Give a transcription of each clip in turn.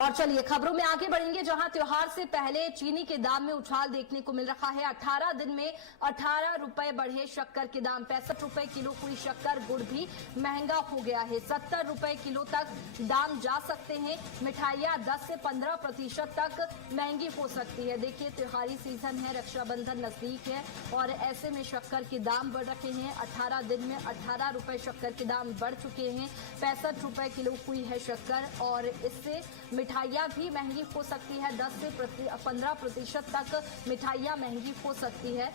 और चलिए खबरों में आगे बढ़ेंगे, जहां त्योहार से पहले चीनी के दाम में उछाल देखने को मिल रहा है। 18 दिन में 18 रुपए बढ़े शक्कर के दाम। 65 रुपए किलो हुई शक्कर। गुड़ भी महंगा हो गया है। 70 रुपए किलो तक दाम जा सकते हैं। मिठाइयां 10 से 15% तक महंगी हो सकती है। देखिए, त्योहारी सीजन है, रक्षाबंधन नजदीक है और ऐसे में शक्कर के दाम बढ़ रखे हैं। 18 दिन में 18 रुपए शक्कर के दाम बढ़ चुके हैं। 65 रुपए किलो हुई है शक्कर और इससे मिठाइयां भी महंगी हो सकती है। 10 से 15% तक मिठाइयां महंगी हो सकती है।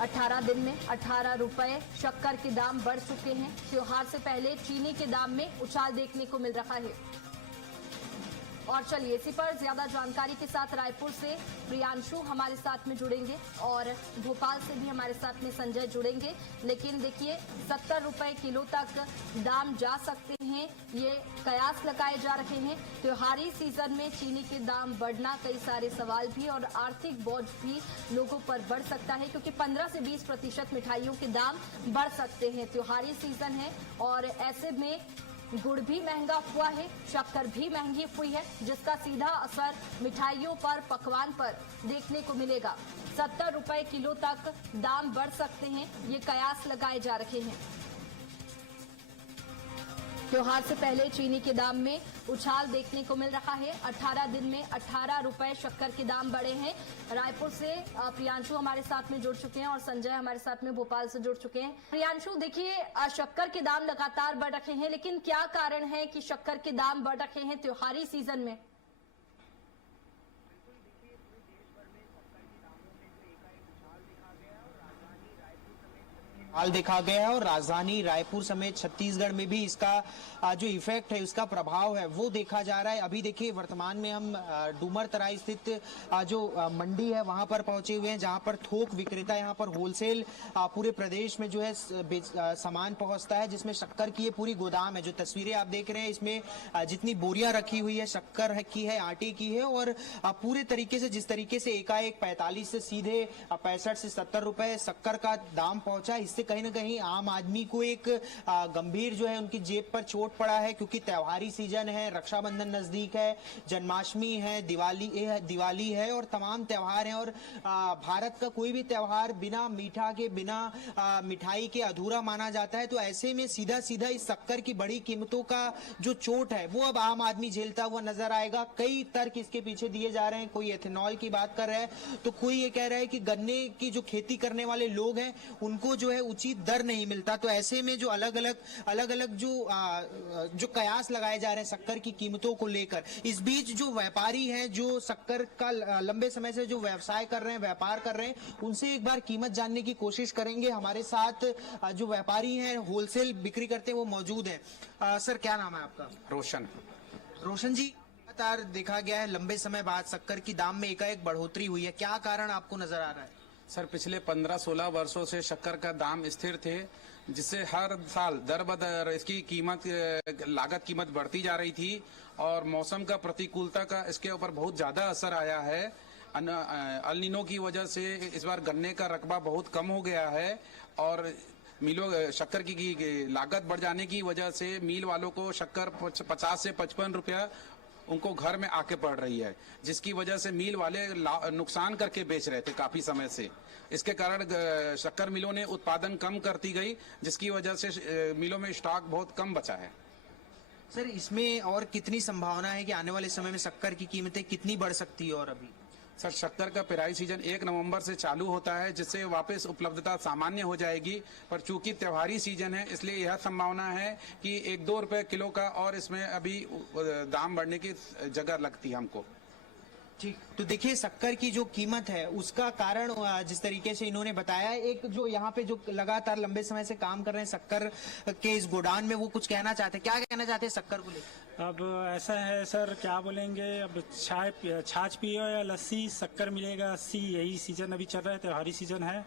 18 दिन में 18 रुपए शक्कर के दाम बढ़ चुके हैं। त्योहार से पहले चीनी के दाम में उछाल देखने को मिल रहा है। और चलिए इसी पर ज्यादा जानकारी के साथ रायपुर से प्रियांशु हमारे साथ में जुड़ेंगे और भोपाल से भी हमारे साथ में संजय जुड़ेंगे। लेकिन देखिए, 70 रुपए किलो तक दाम जा सकते हैं, ये कयास लगाए जा रहे हैं। त्योहारी सीजन में चीनी के दाम बढ़ना, कई सारे सवाल भी और आर्थिक बोझ भी लोगों पर बढ़ सकता है, क्योंकि 15 से 20% मिठाइयों के दाम बढ़ सकते हैं। त्योहारी सीजन है और ऐसे में गुड़ भी महंगा हुआ है, शक्कर भी महंगी हुई है, जिसका सीधा असर मिठाइयों पर, पकवान पर देखने को मिलेगा। 70 रुपए किलो तक दाम बढ़ सकते हैं, ये कयास लगाए जा रहे हैं। त्योहार से पहले चीनी के दाम में उछाल देखने को मिल रहा है। 18 दिन में 18 रुपए शक्कर के दाम बढ़े हैं। रायपुर से प्रियांशु हमारे साथ में जुड़ चुके हैं और संजय हमारे साथ में भोपाल से जुड़ चुके हैं। प्रियांशु, देखिए, शक्कर के दाम लगातार बढ़ रहे हैं, लेकिन क्या कारण है कि शक्कर के दाम बढ़ रहे हैं त्योहारी सीजन में? हाल देखा गया है और राजधानी रायपुर समेत छत्तीसगढ़ में भी इसका जो इफेक्ट है, उसका प्रभाव है, वो देखा जा रहा है। अभी देखिए, वर्तमान में हम डूमर तराई स्थित जो मंडी है वहां पर पहुंचे हुए हैं, जहां पर थोक विक्रेता यहाँ पर होलसेल पूरे प्रदेश में जो है सामान पहुंचता है, जिसमें शक्कर की ये पूरी गोदाम है। जो तस्वीरें आप देख रहे हैं, इसमें जितनी बोरियां रखी हुई है शक्कर की है, आटे की है, और पूरे तरीके से जिस तरीके से एकाएक 45 से सीधे 65 से 70 रुपए शक्कर का दाम पहुंचा, इससे कहीं ना कहीं आम आदमी को एक गंभीर जो है उनकी जेब पर चोट पड़ा है। क्योंकि त्योहारी सीजन है, रक्षाबंधन नजदीक है, जन्माष्टमी है, दिवाली है और तमाम त्योहार हैं। और भारत का कोई भी त्योहार बिना मीठा के, बिना मिठाई के अधूरा माना जाता है। तो ऐसे में सीधा सीधा इस शक्कर की बड़ी कीमतों का जो चोट है वो अब आम आदमी झेलता हुआ नजर आएगा। कई तर्क इसके पीछे दिए जा रहे हैं। कोई एथेनॉल की बात कर रहा है, तो कोई ये कह रहा है कि गन्ने की जो खेती करने वाले लोग हैं उनको जो है उचित दर नहीं मिलता। तो ऐसे में जो अलग अलग जो कयास लगाए जा रहे हैं शक्कर की कीमतों को लेकर, इस बीच जो व्यापारी हैं, जो शक्कर का लंबे समय से जो व्यवसाय कर रहे हैं, व्यापार कर रहे हैं, उनसे एक बार कीमत जानने की कोशिश करेंगे। हमारे साथ जो व्यापारी हैं, होलसेल बिक्री करते हैं, वो मौजूद हैं। सर, क्या नाम है आपका? रोशन जी, लगातार देखा गया है लंबे समय बाद शक्कर की दाम में एकाएक बढ़ोतरी हुई है, क्या कारण आपको नजर आ रहा है? सर, पिछले 15-16 वर्षों से शक्कर का दाम स्थिर थे, जिससे हर साल दर बदर इसकी लागत कीमत बढ़ती जा रही थी और मौसम का प्रतिकूलता का इसके ऊपर बहुत ज्यादा असर आया है। अल नीनो की वजह से इस बार गन्ने का रकबा बहुत कम हो गया है और शक्कर की लागत बढ़ जाने की वजह से मिल वालों को शक्कर 50 से 55 रुपया उनको घर में आके पड़ रही है, जिसकी वजह से मिल वाले नुकसान करके बेच रहे थे काफी समय से। इसके कारण शक्कर मिलों ने उत्पादन कम करती गई, जिसकी वजह से मिलों में स्टॉक बहुत कम बचा है। सर, इसमें और कितनी संभावना है कि आने वाले समय में शक्कर की कीमतें कितनी बढ़ सकती है? और अभी सर, शक्कर का पेराई सीजन 1 नवंबर से चालू होता है, जिससे वापस उपलब्धता सामान्य हो जाएगी। पर चूंकि त्योहारी सीजन है, इसलिए यह संभावना है कि 1-2 रुपए किलो का और इसमें अभी दाम बढ़ने की जगह लगती है हमको। ठीक, तो देखिए, शक्कर की जो कीमत है उसका कारण जिस तरीके से इन्होंने बताया, एक जो यहाँ पे जो लगातार लंबे समय से काम कर रहे हैं शक्कर के इस गोडाउन में, वो कुछ कहना चाहते हैं। क्या कहना चाहते हैं शक्कर को लेकर? अब ऐसा है सर, क्या बोलेंगे, अब छाछ पियो या लस्सी, शक्कर मिलेगा 80, यही सीजन अभी चल रहा है, त्योहारी सीजन है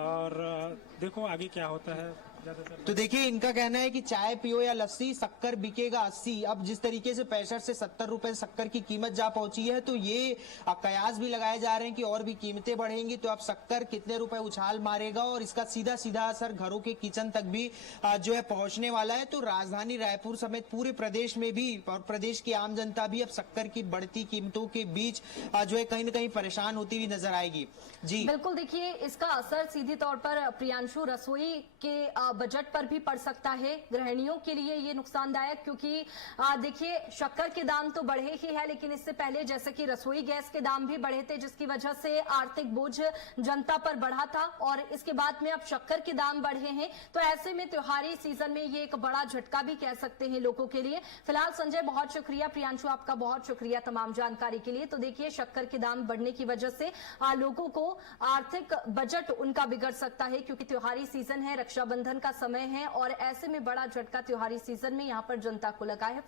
और देखो आगे क्या होता है। ज्यादातर। तो देखिए इनका कहना है कि चाय पियो या लस्सी, शक्कर बिकेगा 80। अब जिस तरीके से 65 से 70 रुपए शक्कर की कीमत जा पहुंची है, तो ये कयास भी लगाए जा रहे हैं कि और भी कीमतें बढ़ेंगी तो अब शक्कर कितने रुपए उछाल मारेगा और इसका सीधा सीधा असर घरों के किचन तक भी जो है पहुंचने वाला है। तो राजधानी रायपुर समेत पूरे प्रदेश में भी और प्रदेश की आम जनता भी अब शक्कर की बढ़ती कीमतों के बीच जो है कहीं न कहीं परेशान होती हुई नजर आएगी। जी बिल्कुल, देखिए इसका असर सीधे तौर पर प्रियांशु रसोई के बजट पर भी पड़ सकता है। गृहिणियों के लिए ये नुकसानदायक, क्योंकि देखिए शक्कर के दाम तो बढ़े ही है, लेकिन इससे पहले जैसे कि रसोई गैस के दाम भी बढ़े थे, जिसकी वजह से आर्थिक बोझ जनता पर बढ़ा था और इसके बाद में अब शक्कर के दाम बढ़े हैं। तो ऐसे में त्योहारी सीजन में ये एक बड़ा झटका भी कह सकते हैं लोगों के लिए। फिलहाल संजय बहुत शुक्रिया, प्रियांशु आपका बहुत शुक्रिया तमाम जानकारी के लिए। तो देखिए शक्कर के दाम बढ़ने की वजह से लोगों को आर्थिक बजट उनका बिगड़ सकता है, क्योंकि त्योहारी सीजन है, रक्षाबंधन का समय है और ऐसे में बड़ा झटका त्योहारी सीजन में यहां पर जनता को लगा है।